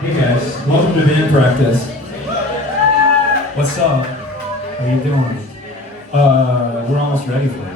Hey guys, welcome to band practice. What's up? How you doing? We're almost ready for it.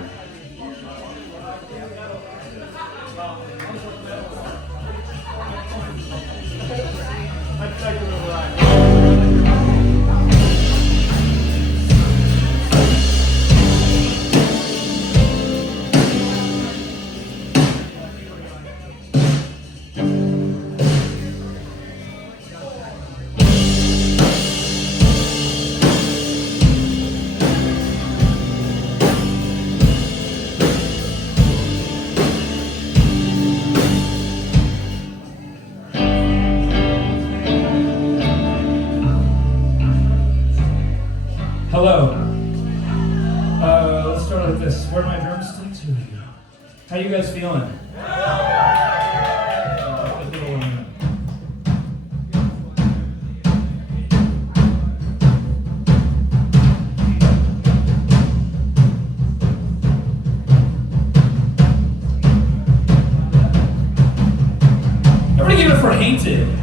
Hello. Let's start like this. Where are my drumsticks? Here we go. How you guys feeling? Everybody give it for Hainted.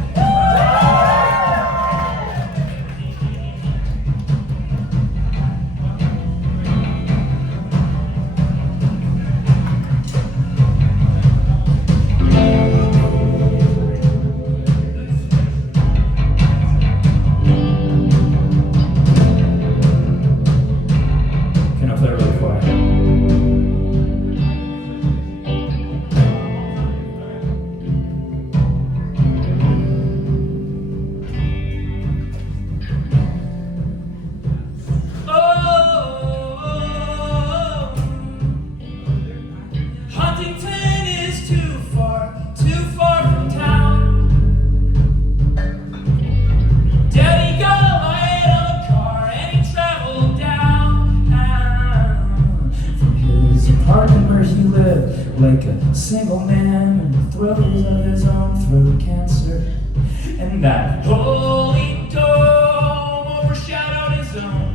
Like a single man in the throes of his own throat cancer, and that holy dome overshadowed his own.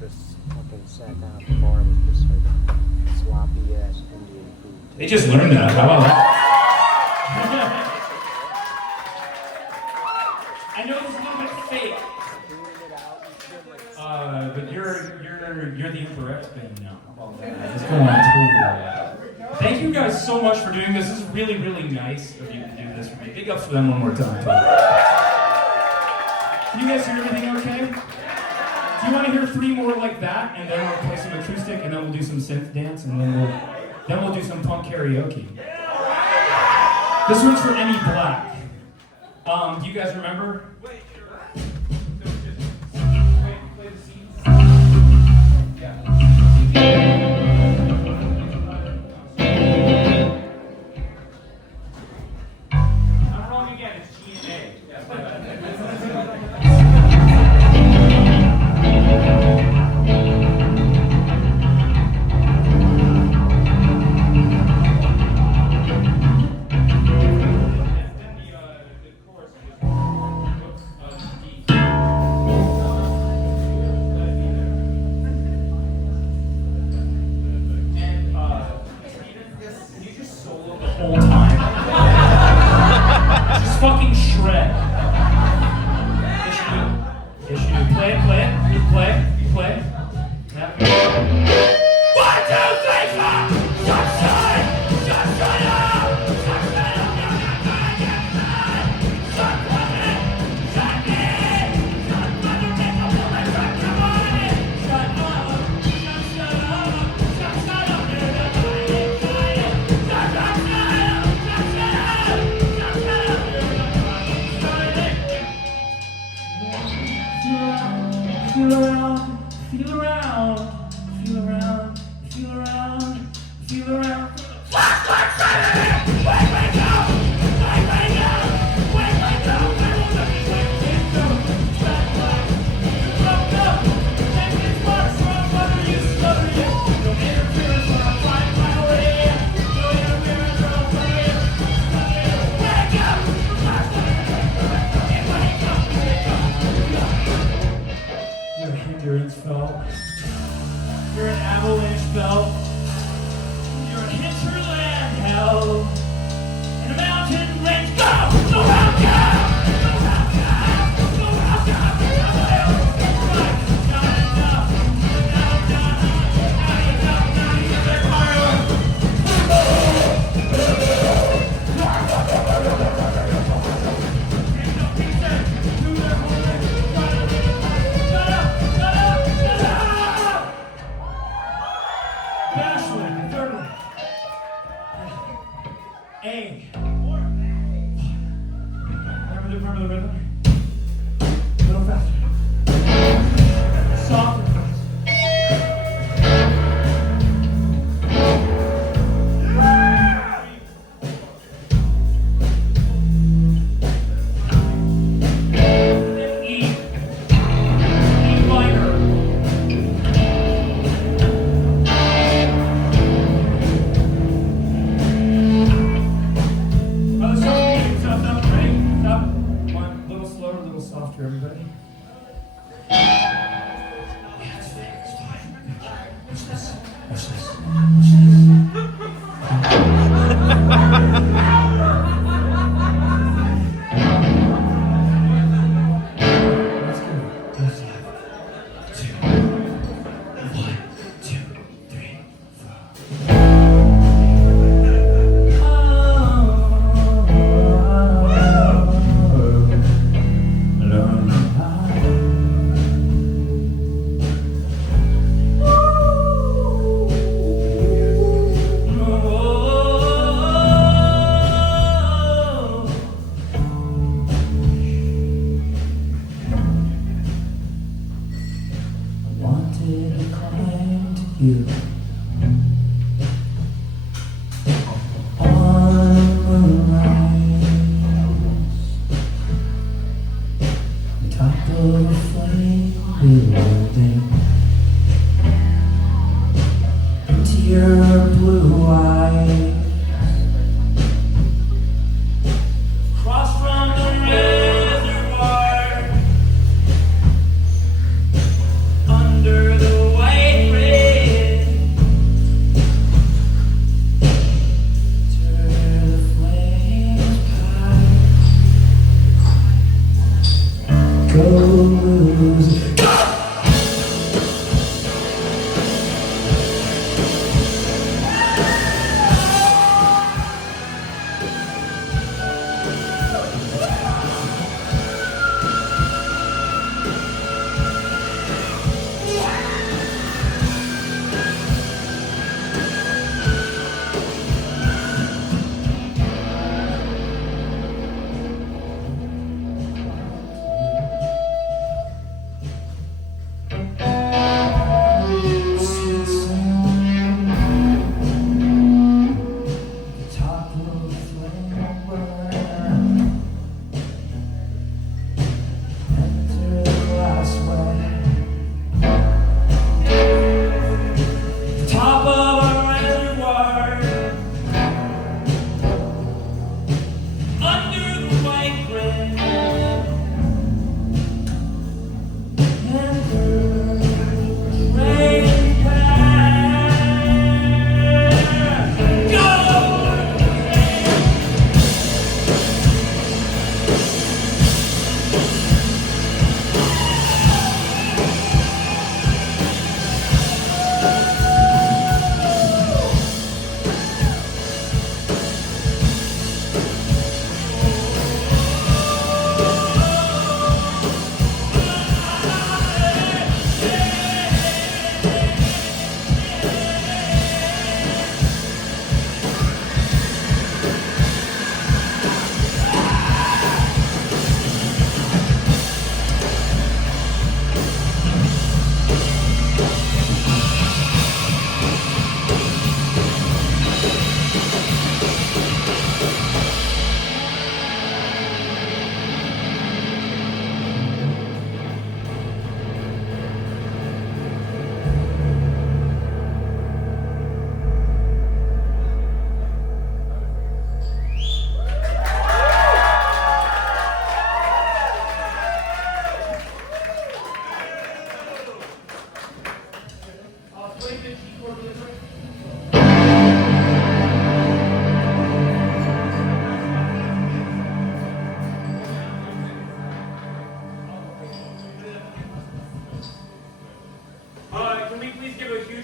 Just fucking sat down at the bar with this like sloppy ass Indian food. They just learned that. How about that? I know it's a little bit fake. But you're the Incorrect band now. How about that? Let's go on tour. Thank you guys so much for doing this. This is really, really nice of you to do this for me. Big ups for them one more time. Can you guys hear everything okay? Do you want to hear 3 more like that, and then we'll play some acoustic, and then we'll do some synth dance, and then we'll do some punk karaoke. This one's for Emmy Black. Do you guys remember?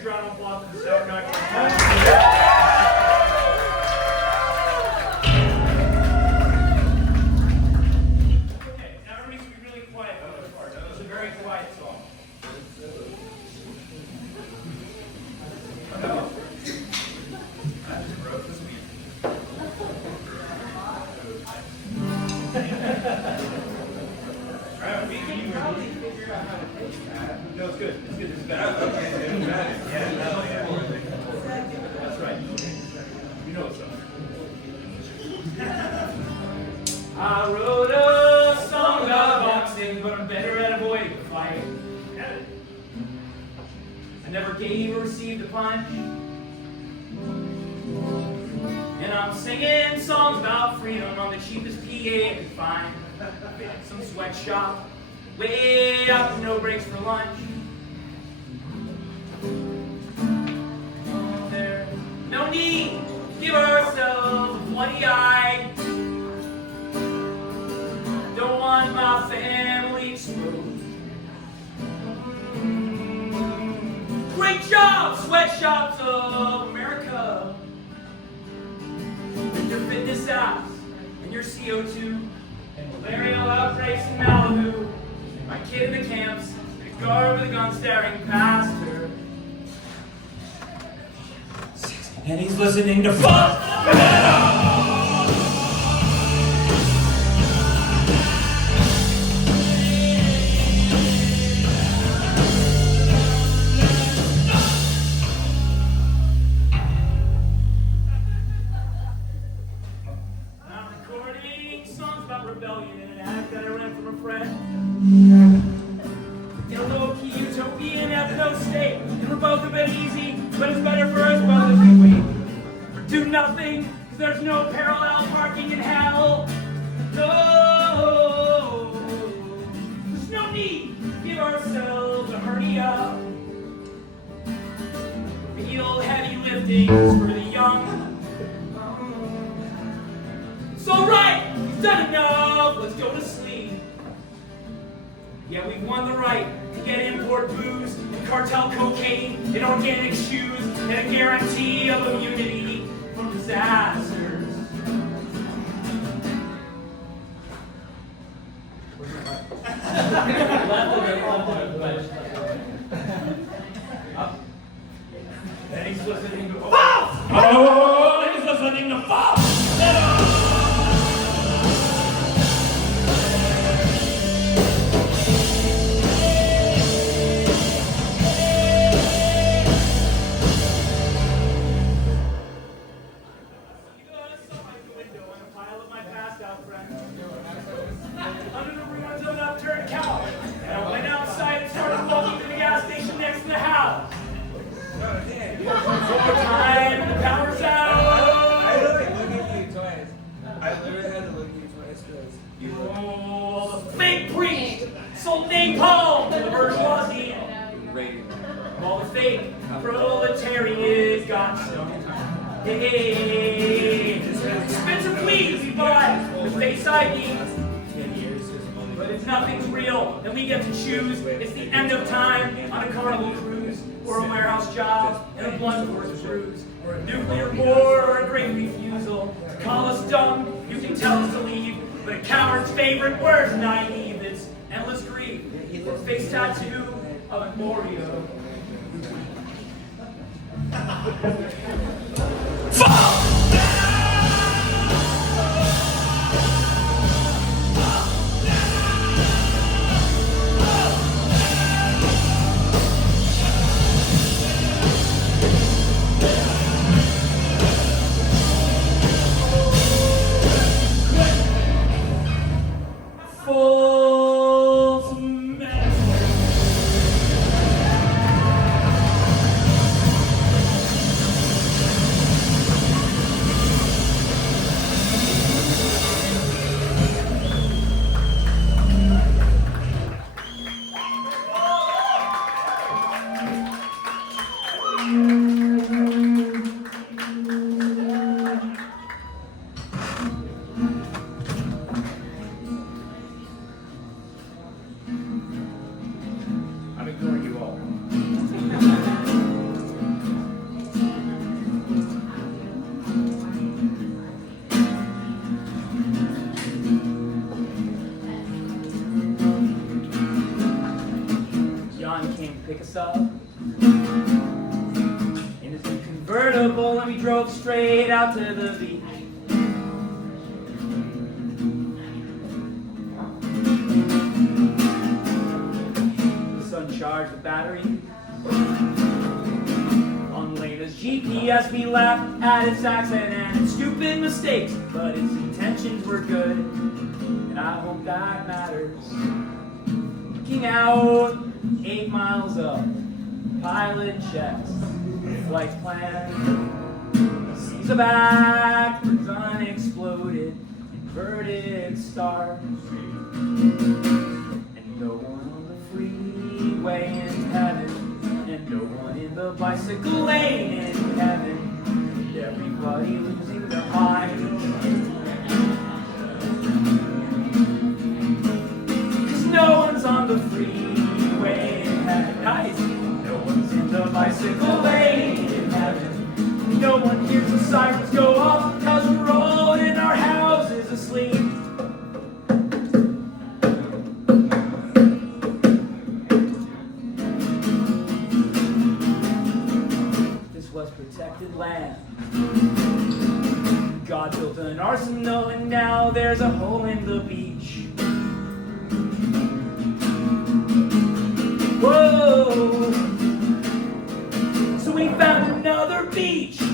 huge round of applause for the Sound Guy. Okay, now everybody should be really quiet for this part. That was a very quiet song. No. That's gross. This week. No, it's good. It's good. It's better. That's right. You know what's up. I wrote a song about boxing, but I'm better at avoiding the fight. I never gave or received a punch. And I'm singing songs about freedom on the cheapest PA I could find. Some sweatshop, way up, no breaks for lunch. There's no need to give ourselves a bloody eye. Don't want my family exposed. Great job, sweatshops of America. With your fitness apps and your CO2 and malarial outbreaks in Malibu. And my kid in the camps, a guard with a gun staring past her. And he's listening to fuck metal. Rebellion in an act that I ran from a friend. In a low-key utopian ethno state, and we're both a bit easy, but it's better for us both if we wait. Or do nothing, because there's no parallel parking in hell. No, there's no need to give ourselves a hernia. Real heavy liftings for the young. It's alright! Done enough, let's go to sleep. Yeah, we've won the right to get import booze and cartel cocaine and organic shoes and a guarantee of immunity from disasters. And he's listening to fall! Oh, he's listening to fall! Under the ruins of an upturned cow. And I went outside and started walking to the gas station next to the house. Over time, the power's out. I literally looked at you twice. I literally had to look at you twice because you look. Oh, the fake priest sold napalm to the bourgeoisie. All the fake proletariat got stoned. Hey, expensive weed we bought with face ID. But if nothing's real, then we get to choose. It's the end of time on a carnival cruise, or a warehouse job, and a blunt force cruise, or a nuclear war, or a great refusal. Call us dumb, you can tell us to leave, but a coward's favorite word's naive. It's endless grief, or face tattoo of a Oreo. Full metal. pick us up in his new convertible, and we drove straight out to the beach. The sun charged the battery on Lena's GPS. We laughed at its accent and its stupid mistakes, but its intentions were good, and I hope that matters. Looking out 8 miles up, pilot checks flight plan, sees a backwards unexploded inverted star, and no one on the freeway in heaven, and no one in the bicycle lane in heaven, and everybody losing their mind. No one's on the freeway in heaven. Nice. No one's in the bicycle lane in heaven. No one hears the sirens go off, cause we're all in our houses asleep. This was protected land. God built an arsenal, and now there's a hole in the beach. Whoa! So we found another beach. 3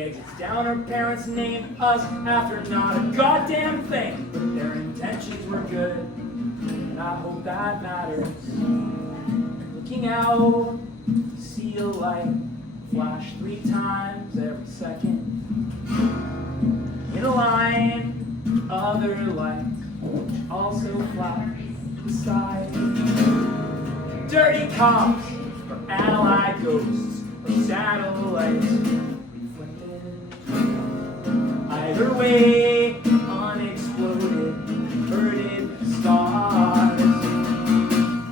exits down, our parents named us after not a goddamn thing, but their intentions were good, and I hope that matters. Looking out, see a light flash 3 times every second. In a line, other lights which also flash beside. Dirty cops, or allied ghosts, or satellites reflected. Either way, unexploded, inverted stars.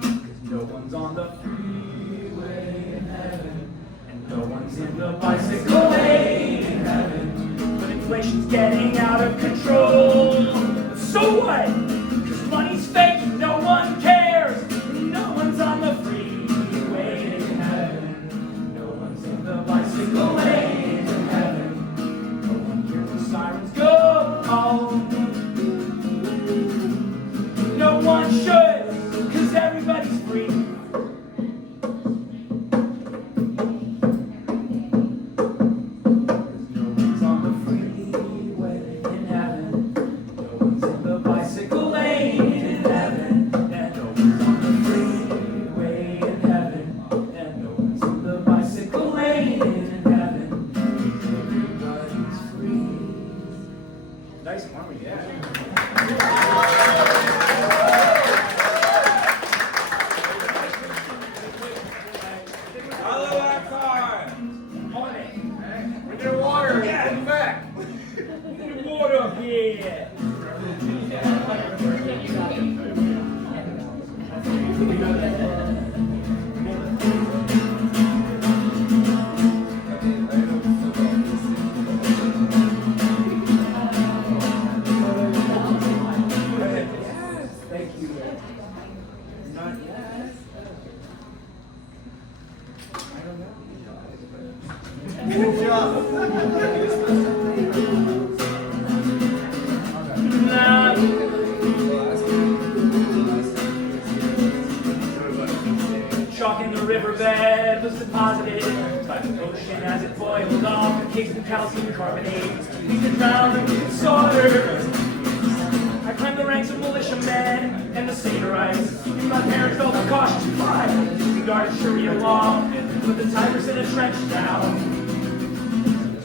Cause no one's on the freeway in heaven, and no one's in the bicycle lane in heaven. But inflation's getting out of control. So what? Money's fake, no one cares. No one's on the freeway in heaven. No one's in the bicycle lane in heaven. No one hears the sirens go home. No one should, cause everybody's free. No one's on the freeway in heaven. No one's in the bicycle lane. Nice harmony, yeah. Hello, that car. Morning. We need water. Yeah, come back. We need water here. Good job. Chalk in the riverbed was deposited by the ocean as it boiled off. The cakes of calcium carbonate, we could drown the disorder. I climbed the ranks of militiamen and the Saberites. My parents felt a cautious pride. We guarded Sharia law, put the tigers in a trench down.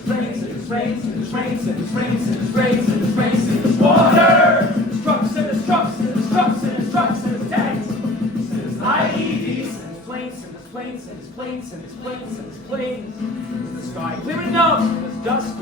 It rains, and it rains, and it rains, and it rains, and it rains, and it rains, and it's water. There's trucks, and there's trucks, and there's trucks, and there's trucks, and there's tanks. And there's IEDs, and there's planes, and there's planes, and there's planes, and there's planes, and there's planes. Is the sky clear enough? There's dust.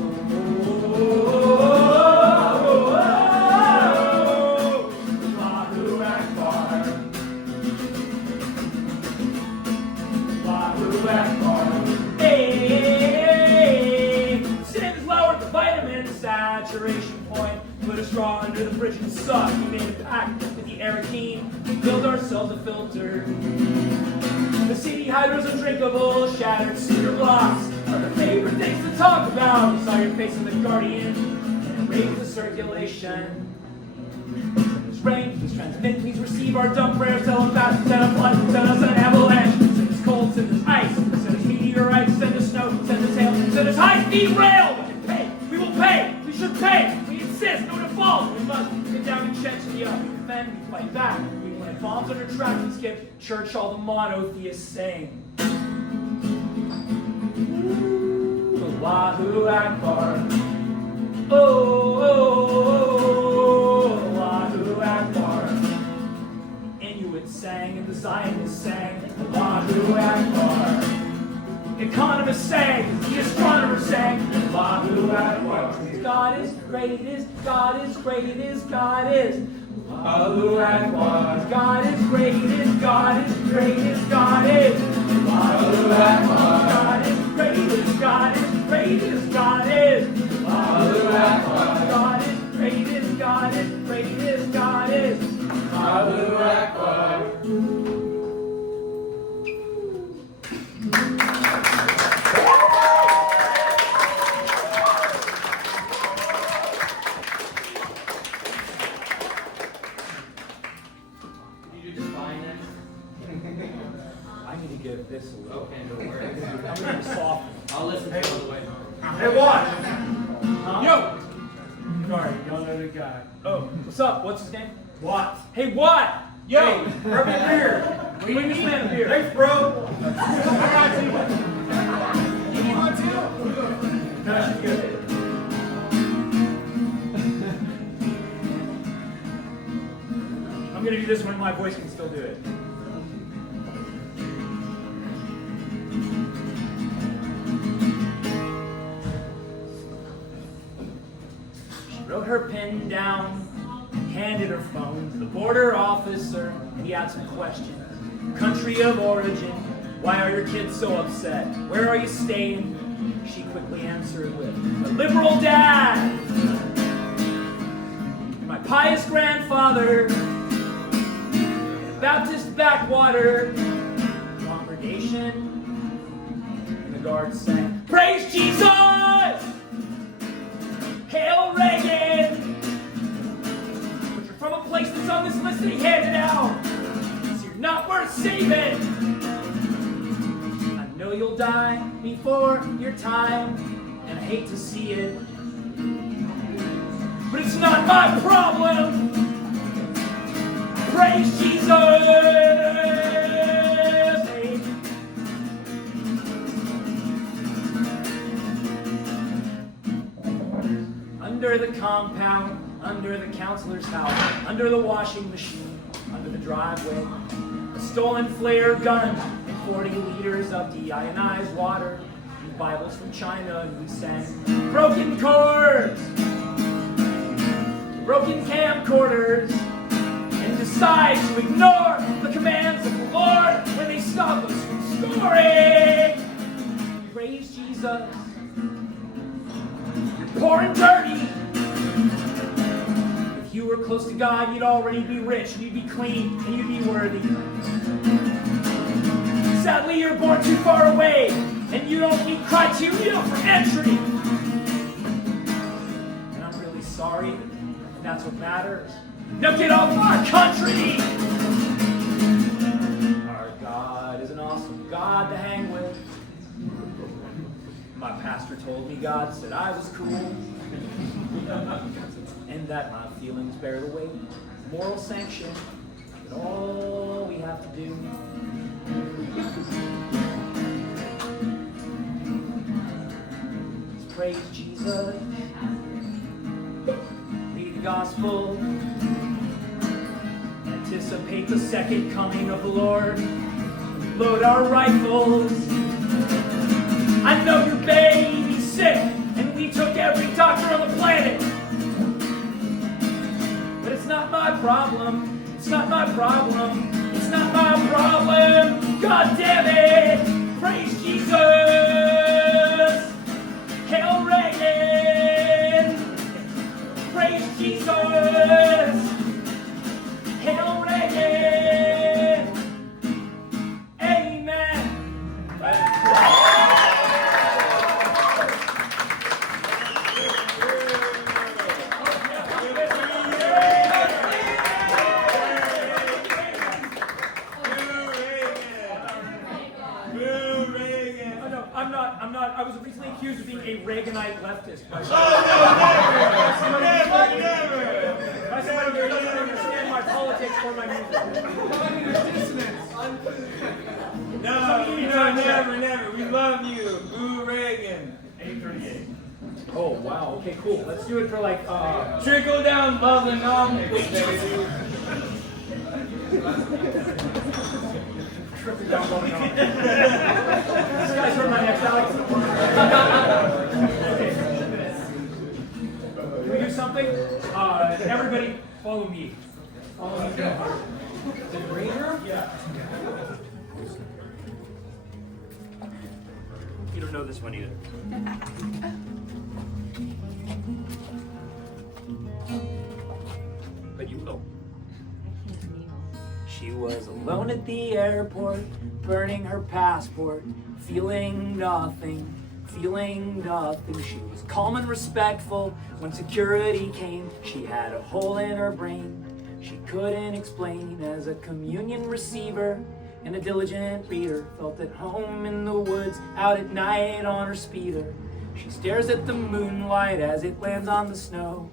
Hey, sin is lowered the vitamin saturation point. Put a straw in under the bridge and suck. We made a pact with the Arakeen, built ourselves a filter. The city hydros undrinkable, shattered cedar blocks are the favorite things to talk about. We saw your face in the Guardian, and it raised the circulation. Please rain, please transmit, please receive our dumb prayers. Tell us fast, send us flood, send us an avalanche. Send us cold, send us ice, send us meteorites, send us snow, send us hail, send us high-speed rail. We can pay, we will pay, we should pay. We insist, no default. We must get down in Chechnya. We defend, we fight back. We plant bombs under tracks and skip church, all the monotheists sang. Allahu Akbar. Oh, oh, oh, Allahu Akbar. Inuits sang and the Zionists sang. Allahu Akbar. Economists sang, the astronomers sang. Allahu Akbar. God is great, God is great, God is. Allahu Akbar. God is great, God is great, God is. Allahu Akbar. God is great, God is great, God is. Allahu Akbar. God is great, God is great, God is. Allahu Akbar. Give this a little. Okay, no worries. I'm gonna be soft. I'll listen to it all the way home. Hey, watch! Huh? Yo! Sorry, y'all know the guy. Oh, what's up? What's his name? What? Hey, what? Yo! Hey, grab me a beer! we need this man a beer. Thanks, bro! I got you. You want to? No, she's good. I'm gonna do this when my voice can still do it. Wrote her pen down, handed her phone to the border officer. He had some questions. Country of origin, why are your kids so upset? Where are you staying? She quickly answered with, a liberal dad, my pious grandfather, Baptist backwater, congregation, and the guards sang, praise Jesus! Hail Reagan! But you're from a place that's on this list that he handed out, so you're not worth saving. I know you'll die before your time, and I hate to see it, but it's not my problem. Praise Jesus! Under the compound, under the counselor's house, under the washing machine, under the driveway, a stolen flare gun and 40 liters of deionized water, and Bibles from China, and we sang broken chords, broken camcorders, and decide to ignore the commands of the Lord when they stop us from scoring. Praise Jesus. You're poor and dirty. If you were close to God, you'd already be rich, and you'd be clean, and you'd be worthy. Sadly, you're born too far away, and you don't meet criteria for entry. And I'm really sorry, and that's what matters. Now get off our country! Our God is an awesome God to hang with. My pastor told me God said I was cool. And that my feelings bear the weight. Moral sanction. But all we have to do is praise Jesus. Read the gospel. Anticipate the second coming of the Lord. Load our rifles. I know your baby's sick, and we took every doctor on the planet. But it's not my problem. It's not my problem. It's not my problem. God damn it! Praise Jesus! Hail Reagan! Praise Jesus! Reaganite leftist. By Oh, somebody who doesn't understand my politics or my music. No, never. We love you. Boo Reagan. 838. Oh, wow. Okay, cool. Let's do it for like, Trickle down Lovenomics, baby. trickle down low enough. This guy's heard my next Alex. Okay. Can we do something? Everybody, follow me. Follow me. The green room? Yeah. You don't know this one either. But you will. She was alone at the airport, burning her passport, feeling nothing. She was calm and respectful when security came. She had a hole in her brain she couldn't explain. As a communion receiver and a diligent reader, felt at home in the woods, out at night on her speeder. She stares at the moonlight as it lands on the snow,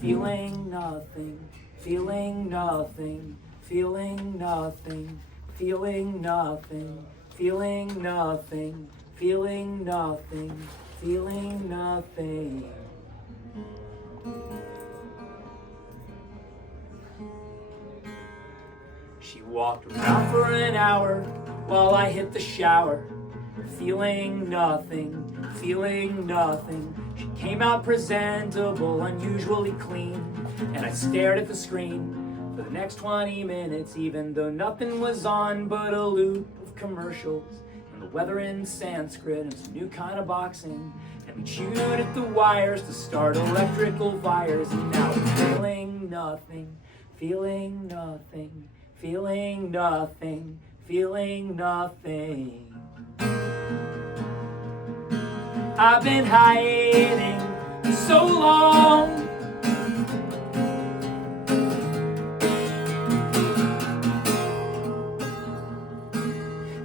feeling nothing, feeling nothing, feeling nothing, feeling nothing, feeling nothing, feeling nothing, feeling nothing. She walked around for an hour while I hit the shower, feeling nothing, feeling nothing. She came out presentable, unusually clean, and I stared at the screen for the next 20 minutes, even though nothing was on but a loop of commercials and the weather in Sanskrit and some new kind of boxing. And we chewed at the wires to start electrical fires, and now I'm feeling nothing, feeling nothing, feeling nothing, feeling nothing. I've been hiding so long.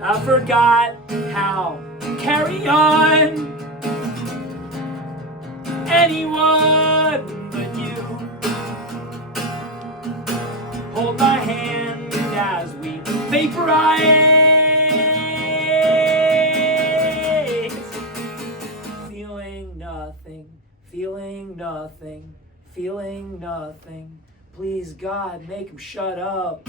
I forgot how to carry on. Anyone but you. Hold my hand as we vaporize. Feeling nothing, feeling nothing, feeling nothing. Please, God, make him shut up.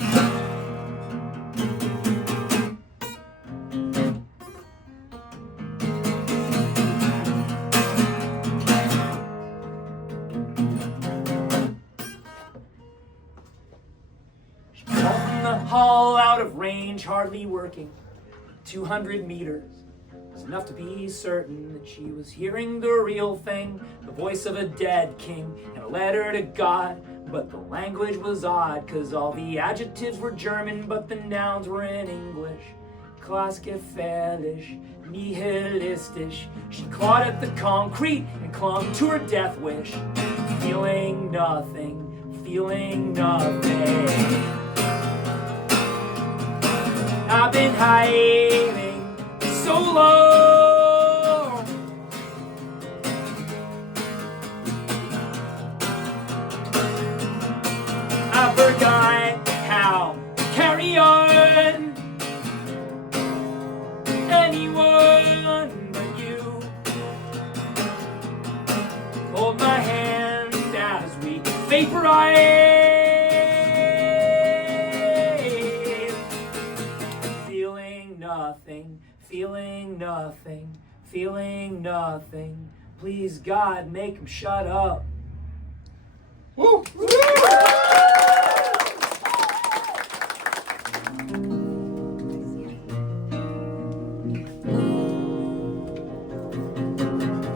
Hall out of range, hardly working. 200 meters was enough to be certain that she was hearing the real thing, the voice of a dead king and a letter to God. But the language was odd, cause all the adjectives were German, but the nouns were in English. Klasgefährlich, nihilistisch. She clawed at the concrete and clung to her death wish. Feeling nothing, feeling nothing. I've been hiding so long. I forgot how to carry on. Anyone but you. Hold my hand as we vaporize. Feeling nothing, feeling nothing. Please, God, make him shut up. Woo!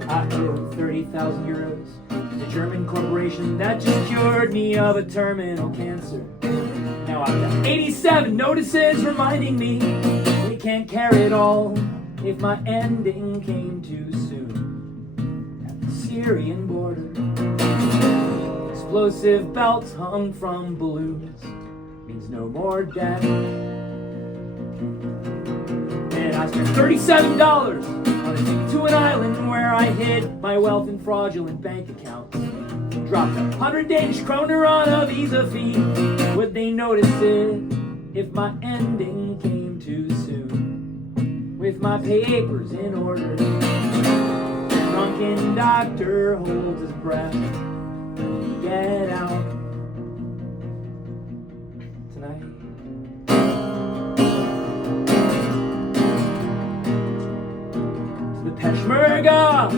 I owe 30,000 euros to the German corporation that just cured me of a terminal cancer. Now I've got 87 notices reminding me we can't care it all if my ending came too soon. At the Syrian border, explosive belts hung from balloons means no more death. And I spent $37 on a ticket to an island where I hid my wealth in fraudulent bank accounts. Dropped 100 Danish kroner on a visa fee. Would they notice it if my ending came too soon? With my papers in order, the drunken doctor holds his breath. Get out tonight. To the Peshmerga. To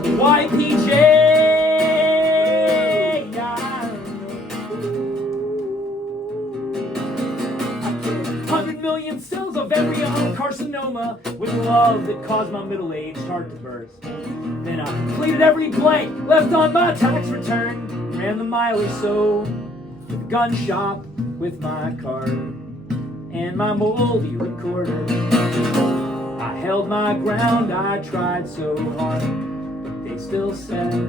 the YPJ. Yeah. 100 million cells of embryonic carcinoma with love that caused my middle-aged heart to burst. Then I completed every blank left on my tax return. Ran the mile or so to the gun shop with my card and my moldy recorder. I held my ground, I tried so hard, but they still said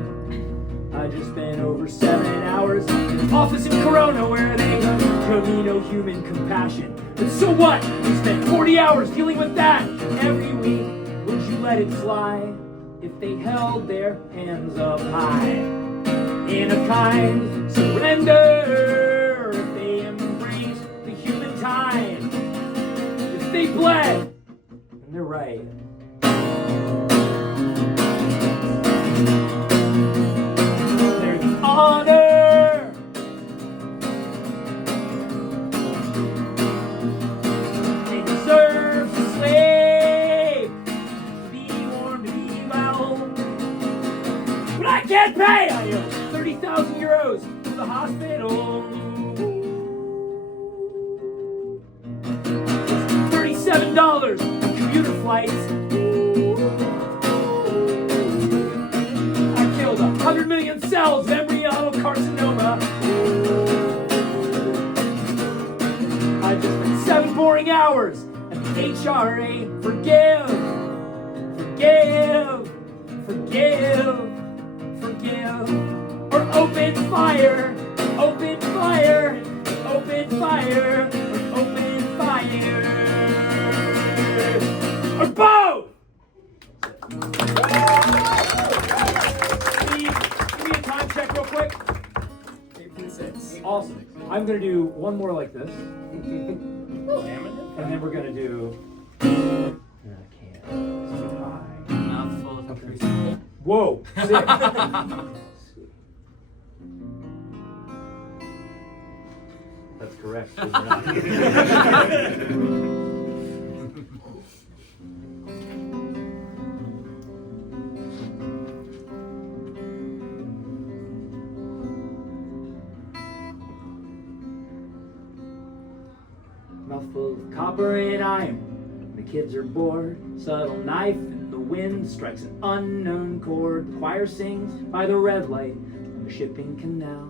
I just spent over 7 hours in an office in Corona where they showed me no human compassion. But so what? We spent 40 hours dealing with that every week. Would you let it fly if they held their hands up high in a kind surrender? If they embraced the human tide, if they bled, and they're right. They're the honor. They deserve to slave, to be warm, to be well. But I can't pay! I owe 30,000 euros to the hospital. $37 commuter flights. I killed 100 million cells of embryonal carcinoma. I just spent 7 boring hours at the HRA. Forgive, forgive, forgive, forgive. Or open fire, open fire, open fire, or open fire. Or both! Give me a time check real quick. 8.6. Awesome. I'm gonna do one more like this. And then we're gonna do. I can't. It's too high. Mouthful of crucible. Whoa! Sick. That's correct. is it not? Mouthful of copper and iron. The kids are bored. Subtle knife in the wind strikes an unknown chord. The choir sings by the red light on the shipping canal.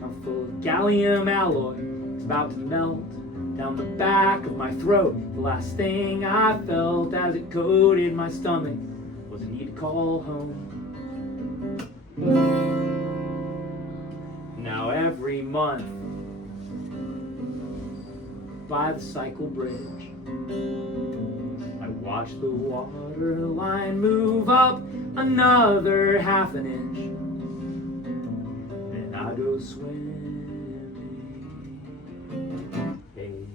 Mouthful of gallium alloy. It's about to melt down the back of my throat. The last thing I felt as it coated my stomach was a need to call home. Now every month, by the cycle bridge, I watch the water line move up another half an inch. Then I go swimming. Hey.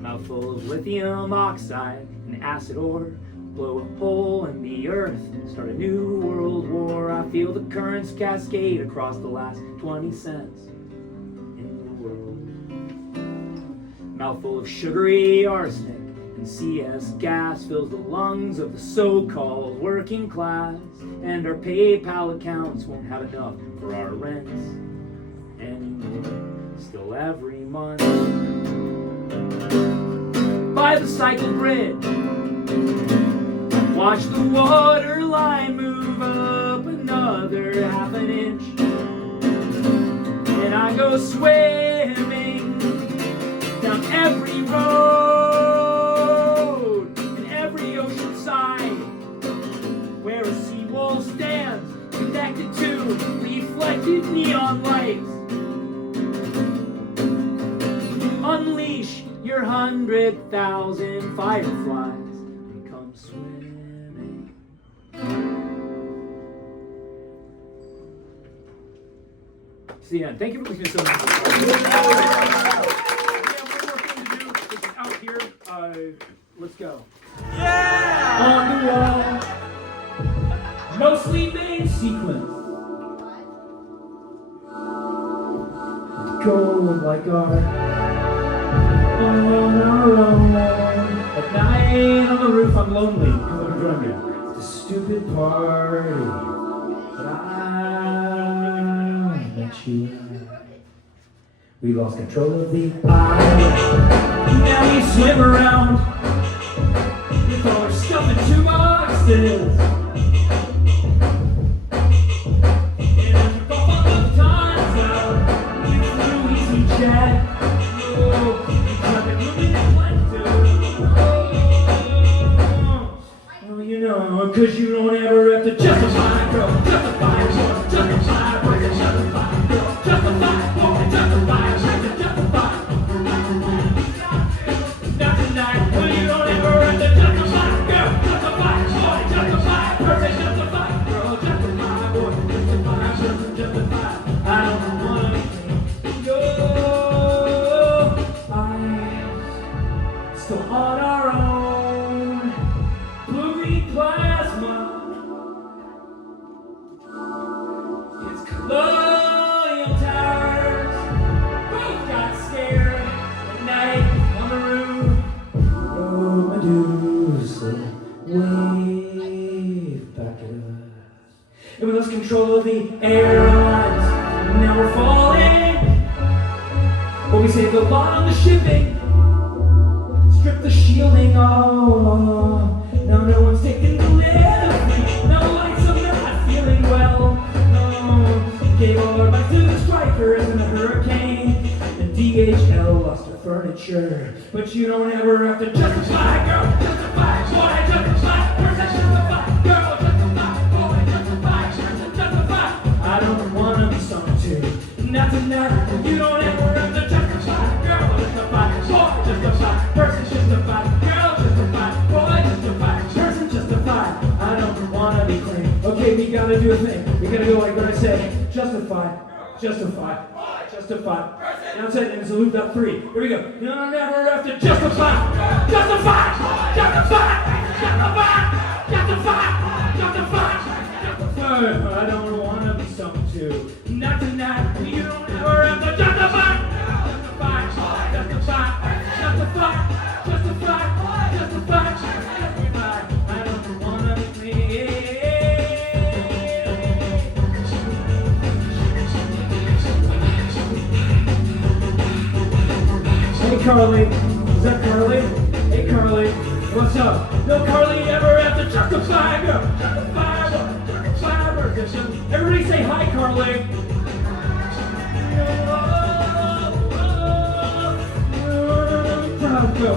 Mouthful of lithium oxide and acid ore. Blow a hole in the earth, start a new world war. I feel the currents cascade across the last 20 cents in the world. Mouthful of sugary arsenic and CS gas fills the lungs of the so-called working class. And our PayPal accounts won't have enough for our rents anymore. Still every month, by the cycle bridge, watch the water line move up another half an inch. And I go swimming down every road. connected to reflected neon lights. Unleash your 100,000 fireflies and come swimming. It's the end. Thank you for listening so much. One more thing to do. This is out here. Let's go. Yeah! On the wall. Mostly main sequence. Cold like our alone. At night on the roof I'm lonely because I'm drunk at the stupid party. But I met you. We lost control of the island. Now we swim around with all our stuff in 2 boxes. And as we pop up the times out, we flew easy jet. Oh, because it really went to. Oh, you know, because you don't ever have to justify, girl. Justify, boy, justify, boy, justify, girl. Justify, boy, justify, justify. Not tonight, well, you don't ever have to justify, girl. Justify, boy, justify, perfect, justify, girl. Justify, boy, justify, justify. I don't wanna be your eyes. Still on our own, blue-green plasma. It's colonial towers. Both got scared at night on the roof. Oh, Medusa, wave back at us. And we lost control of the airlines. And now we're falling. But we saved a lot on the shipping. Strip the shielding off. Now no one's taking the lid of me. No lights, I'm not feeling well. No, gave all our bikes to the strikers in the hurricane. And DHL lost her furniture. But you don't ever have to justify, girl. Justify, boy, justify. Person, justify, girl. Justify, boy, justify. Person, justify. I don't wanna be sung to. Not tonight. You don't ever have to justify, girl. Justify, boy, justify. Person, justify, girl. Justify, boy, justify. Person, justify. I don't wanna be clean. Okay, we gotta do a thing. We gotta go like what I said. Justify, justify, justify. Now it's a loop up 3. Here we go. You don't ever have to justify, justify, justify, justify, justify, justify. I don't wanna be sung to. Not tonight. You don't ever have to justify, justify, justify, justify, justify, justify, justify. I don't wanna be clean. Hey Carly, is that Carly? Hey Carly, what's up? No Carly ever have to justify, girl. Justify, justify. Everybody say hi, Carly. Go.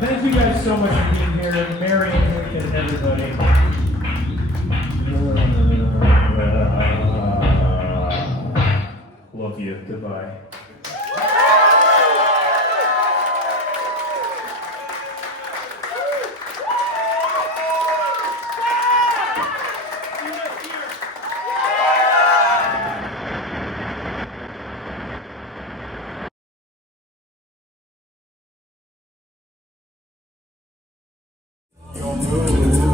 Thank you guys so much for being here. Mary and Hainted and everybody. Love you. Goodbye. Oh.